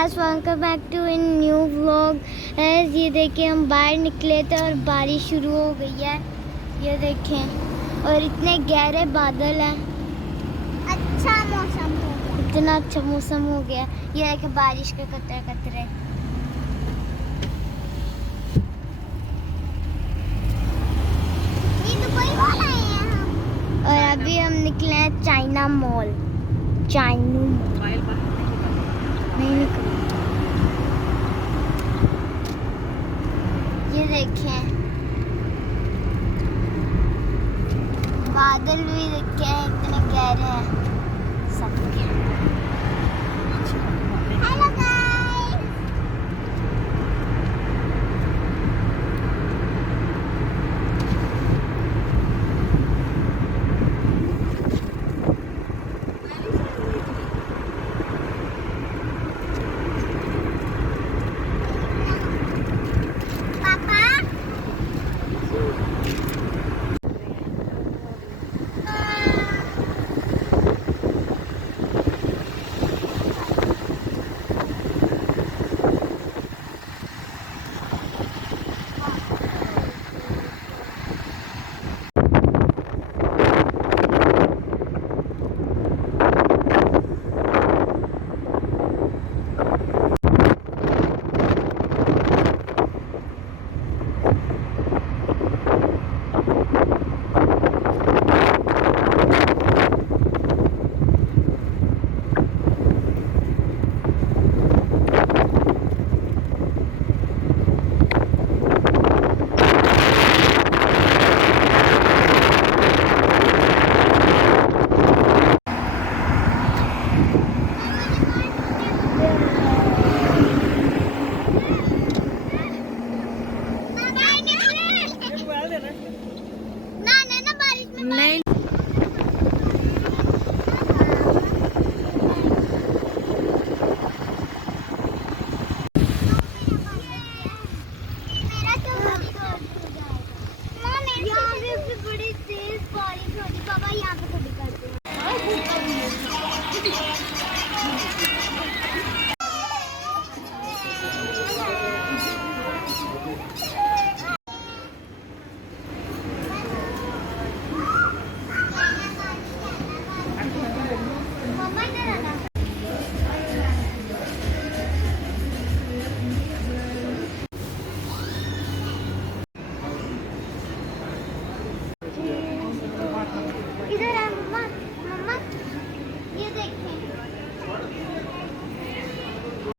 Guys, welcome back to in new vlog. ये देखिए, हम बाहर निकले थे और बारिश शुरू हो गई है। ये देखें, और इतने गहरे बादल हैं। अच्छा मौसम हो गया, इतना अच्छा मौसम हो गया। ये है कि बारिश के कतरे कतरे। ये दुबई वाला है हम। और अभी हम निकले हैं चाइना मॉल। चाइनू नहीं निकल। ये देखें, बादल भी देखें इतने गहरे हैं।